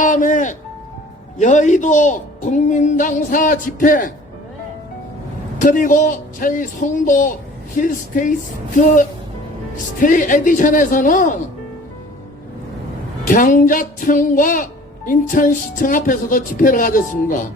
다음에 여의도 국민당사 집회 그리고 저희 송도 힐스테이트 스테이 에디션에서는 경자청과 인천시청 앞에서도 집회를 가졌습니다.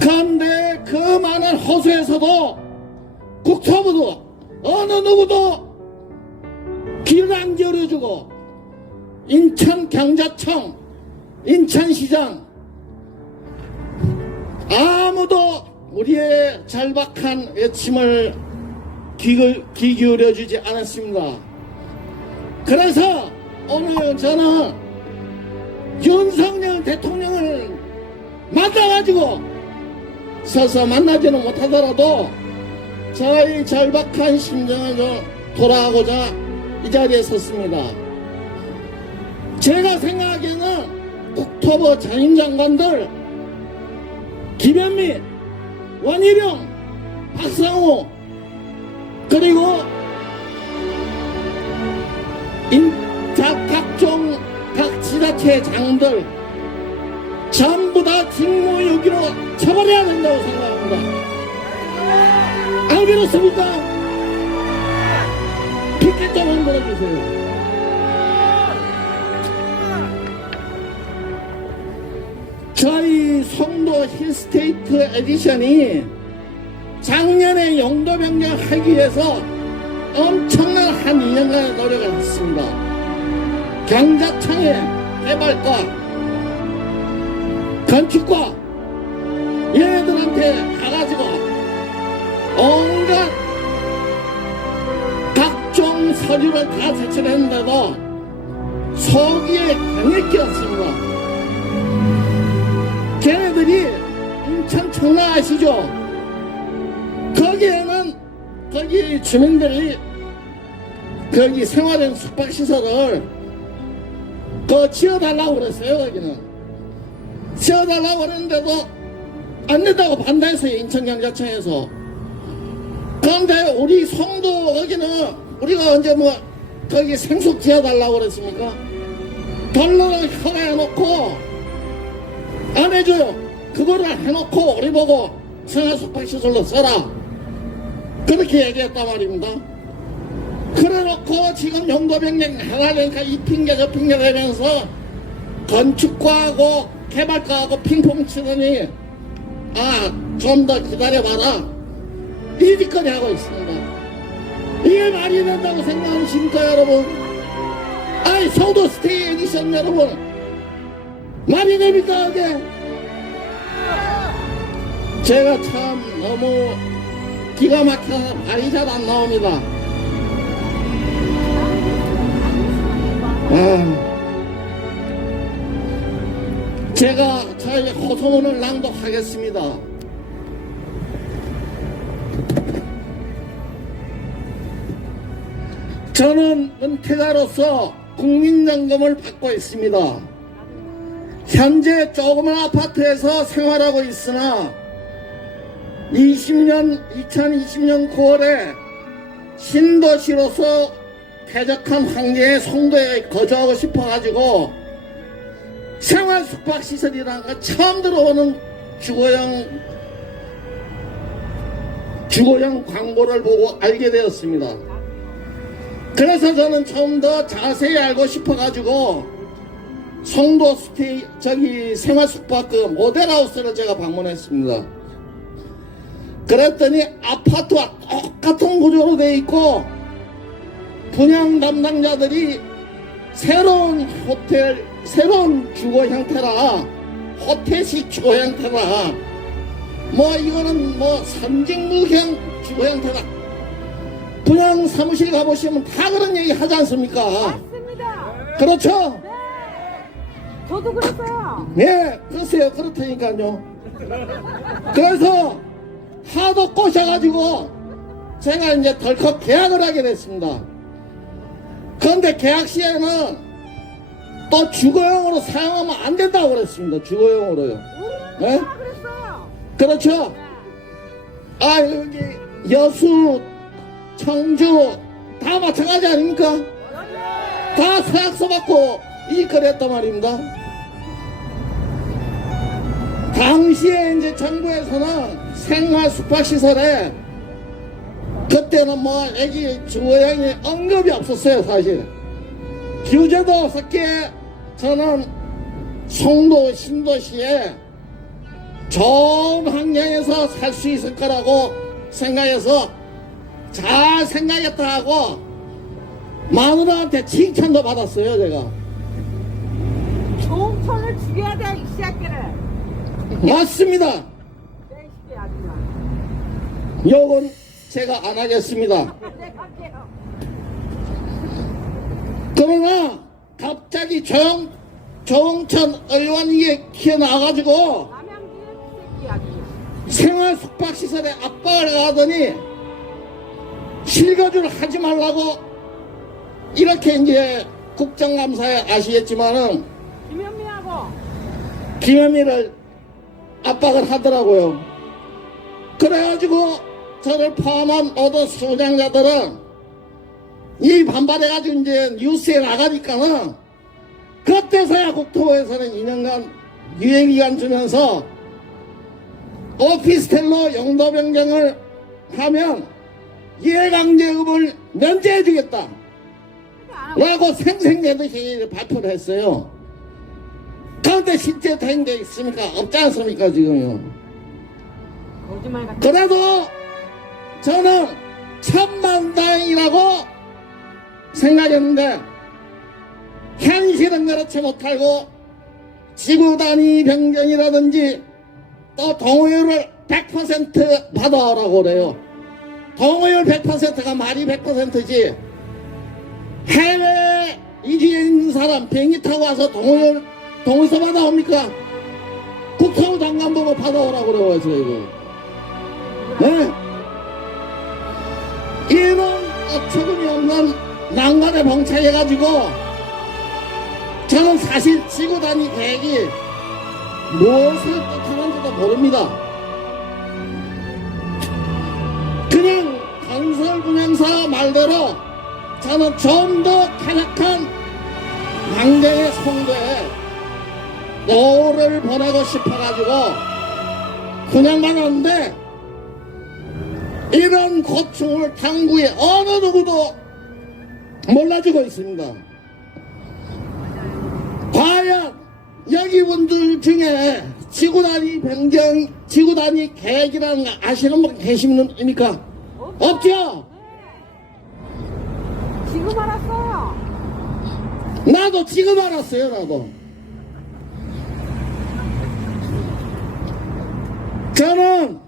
그런데 그 많은 호수에서도 국토부도 어느 누구도 길을 안 기울여주고 인천 경자청, 인천시장 아무도 우리의 절박한 외침을 귀, 귀 기울여 주지 않았습니다. 그래서 오늘 저는 윤석열 대통령을 만나가지고 서서 만나지는 못하더라도 저희 절박한 심정을 좀 돌아가고자 이 자리에 섰습니다. 제가 생각하기에는 국토부 장임장관들 김현미, 원희룡, 박상호 그리고 각종 각 지자체 장들 전부 다 직무유기로 처벌해야 된다고 생각합니다. 안 그렇습니까? 피켓 좀 흔들어 주세요. 저희 송도 힐스테이트 에디션이 작년에 용도 변경하기 위해서 엄청난 한 2년간의 노력을 했습니다. 경자청의 개발과 건축과 얘네들한테 가가지고 온갖 각종 서류를 다 제출했는데도 속이에 강에 끼었습니다. 걔네들이 인천 청라 아시죠? 거기에는 거기 주민들이 거기 생활형 숙박시설을 그 지어달라고 그랬어요 거기는 지어달라고 그랬는데도 안 된다고 반대했어요 인천경자청에서 그런데 우리 송도 거기는 우리가 언제 뭐 거기 생숙 지어달라고 그랬습니까? 별로를 허가해놓고 안 해줘요. 그거를 해놓고 우리 보고 생활숙박시설로 써라. 그렇게 얘기했단 말입니다. 그래놓고 지금 용도변경 하라니까 이 핑계 저 핑계 대면서 건축과하고 개발과하고 핑퐁 치더니 아 좀 더 기다려봐라 이 짓거리 하고 있습니다. 이게 말이 된다고 생각하십니까 여러분? 아이 소도 스테이 에디션 여러분 말이 됩니까 이게? 제가 참 너무 기가 막혀서 말이 잘 안 나옵니다. 아, 제가 저희 호소문을 낭독하겠습니다. 저는 은퇴자로서 국민연금을 받고 있습니다. 현재 조그만 아파트에서 생활하고 있으나 20년 2020년 9월에 신도시로서 쾌적한 환경의 송도에 거주하고 싶어가지고 생활 숙박 시설이라는 거 처음 들어오는 주거형 주거형 광고를 보고 알게 되었습니다. 그래서 저는 좀 더 자세히 알고 싶어가지고 송도 스테이 저기 생활 숙박 그 모델하우스를 제가 방문했습니다. 그랬더니 아파트와 똑같은 구조로 돼 있고 분양 담당자들이 새로운 호텔 새로운 주거 형태라 호텔식 주거 형태라 뭐 이거는 뭐 선진국형 주거 형태다 분양 사무실 가보시면 다 그런 얘기 하지 않습니까 맞습니다. 그렇죠 네. 저도 그랬어요. 네 그러세요 그렇다니까요 그래서 하도 꼬셔가지고 제가 이제 덜컥 계약을 하게 됐습니다 그런데 계약 시에는 또 주거용으로 사용하면 안 된다고 그랬습니다 주거용으로요 네? 다 그랬어요. 그렇죠 아 여기 여수 청주 다 마찬가지 아닙니까 다 서약서 받고 이 거랬단 말입니다. 당시에 이제 정부에서는 생활 숙박시설에 그때는 뭐 애기 주어양이 언급이 없었어요 사실 규제도 없었기에 저는 송도 신도시에 좋은 환경에서 살 수 있을 거라고 생각해서 잘 생각했다 하고 마누라한테 칭찬도 받았어요 제가 좋은 편을 죽여야 돼, 이 새끼를. 맞습니다. 욕은 제가 안 하겠습니다. 그러나 갑자기 조영, 조홍천 의원이 아줌마. 생활 숙박시설에 압박을 가더니 실거주를 하지 말라고 이렇게 이제 국정감사에 아시겠지만은 김현미하고 김현미를 압박을 하더라고요. 그래가지고 저를 포함한 모든 수장자들은 이 반발해가지고 이제 뉴스에 나가니까는 그때서야 국토부에서는 2년간 유예기간 주면서 오피스텔로 용도 변경을 하면 이해강제금을 면제해주겠다. 라고 생생내듯이 발표를 했어요. 그런데 실제 된 게 있습니까? 없지 않습니까, 지금요? 그래도 저는 천만다행이라고 생각했는데, 현실은 그렇지 못하고, 지구 단위 변경이라든지, 또 동의율을 100% 받아오라고 그래요. 동의율 100%가 말이 100%지, 해외 이주해 있는 사람 비행기 타고 와서 동을 동의서 받아옵니까? 국토부 장관 보고 받아오라고 그래요 저 이거 네? 이런 어처구니 없는 난관에 봉착해가지고 저는 사실 지구 단위 계획이 무엇을 뜻하는지도 모릅니다 그냥 건설 분양사 말대로 저는 좀 더 타락한 광대의 송도에 노를 보내고 싶어가지고 그냥만 왔는데 이런 고충을 당구에 어느 누구도 몰라주고 있습니다. 과연 여기 분들 중에 지구단위 변경, 지구단위 계획이라는 거 아시는 분 계십니까? 없죠? 지금 알았어요. 나도 지금 알았어요, 나도. 저는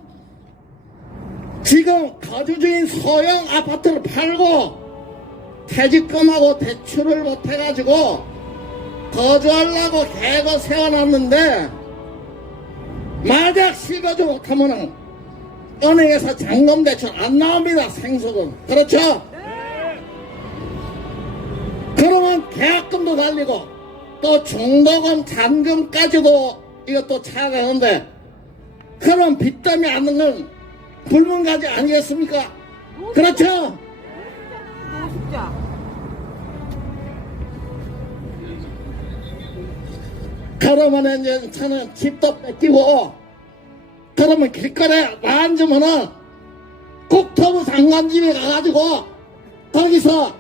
지금 거주 중인 소형 아파트를 팔고 퇴직금하고 대출을 못해가지고 거주하려고 계획을 세워놨는데 만약 실거주 못하면은 은행에서 잔금 대출 안 나옵니다, 생수금. 그렇죠? 그러면 계약금도 달리고 또 중도금 잔금까지도 이것도 차야 되는데 그럼 빚 때문에 않는 건 불문가지 아니겠습니까? 그렇죠? 노숙자. 그러면 이제 저는 집도 뺏기고 그러면 길거리에 앉으면은 국토부 장관집에 가가지고 거기서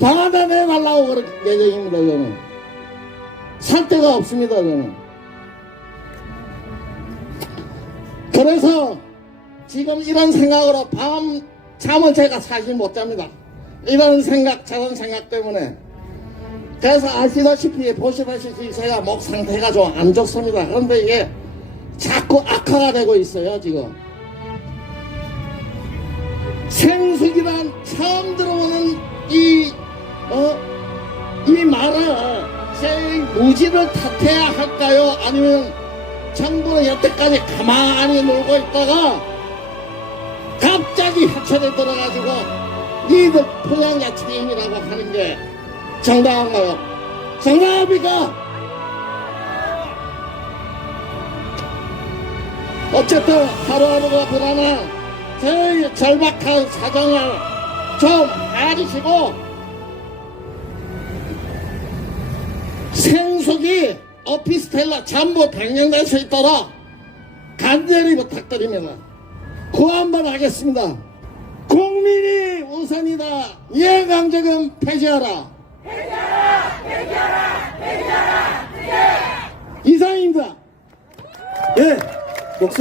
방 하나 내달라고 그럴 예정입니다 저는 살 데가 없습니다 저는 그래서 지금 이런 생각으로 밤 잠을 제가 사실 못 잡니다. 이런 생각 저런 생각 때문에. 그래서 아시다시피 보시다시피 제가 목 상태가 좀 안 좋습니다. 그런데 이게 자꾸 악화가 되고 있어요 지금. 생숙이란 처음 들어보는 이, 어, 이 말을 제 무지를 탓해야 할까요? 아니면 정부는 여태까지 가만히 놀고 있다가 갑자기 하천에 들어가지고 니들 포장자 책임이라고 하는 게 정당한가요? 정당합니까? 어쨌든 하루하루가 불안한 저희 절박한 사정을 좀 가리시고 구속이 오피스텔라 전부 변경될 수 있도록 간절히 부탁드립니다. 그 한번 하겠습니다. 국민이 우선이다. 예강적은 폐지하라. 폐지하라! 폐지하라! 폐지하라! 이상입니다. 예, 목소리.